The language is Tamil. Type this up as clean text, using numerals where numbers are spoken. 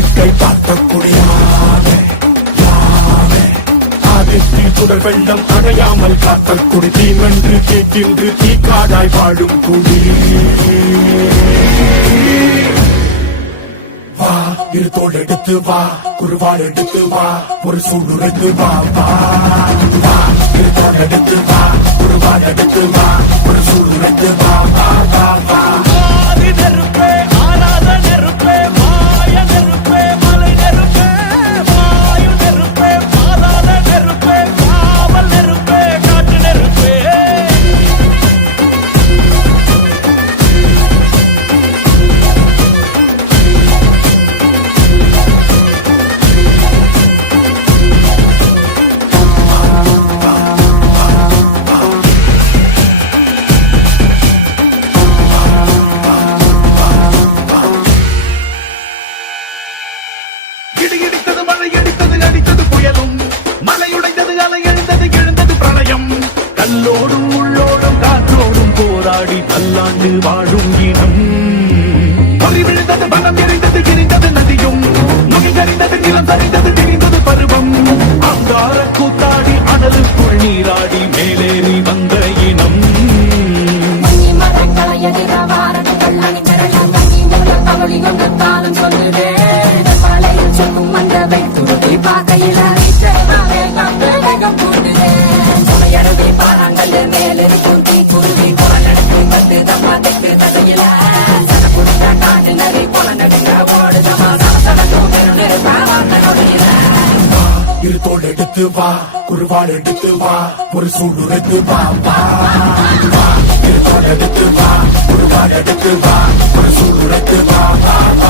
வேடிக்கை பார்க்கக்கூடிய சுடர் வெள்ளம் அடையாமல் காத்தல் குடி தீமென்று கேட்கின்று தீக்காடாய் வாழும் குடி வா இரு தோள் எடுத்து வா குருவாள் எடுத்து வா ஒரு சூடுரைத்து வா வா வா இரு தோள் எடுத்து வா குருவாள் எடுத்து வா ஒரு சூடுரைத்து வா வா வா வா நெருப்பே ஆராத நெருப்பே மாய நெருப்பே மலை நெருப்பே வாயு நெருப்பே பாதாள நெருப்பே காவல் நெருப்பே காற்று நெருப்பே இடித்தது மழை அடித்தது அடித்தது புயலும் மலையுடைந்தது அலை எழுந்தது எழுந்தது பிரளயம் கல்லோடும் உள்ளோடும் காற்றோடும் போராடி பல்லாண்டு வாழும் இனம் பொறி விழுந்தது பணம் எரிந்தது எரிந்தது நதியும் நுகை கறிந்தது நிலம் சரிந்தது திரிந்தது பருவம் அங்கார கூத்தாடி அனலுக்குள் நீராடி மேலேறி வந்த இனம் இரு தோள் எடுத்து வா குருவாள் எடுத்து வா ஒரு சூடுரைத்து வா வா வா இரு தோள் எடுத்து வா குருவாள் எடுத்து வா ஒரு சூடுரைத்து வா வா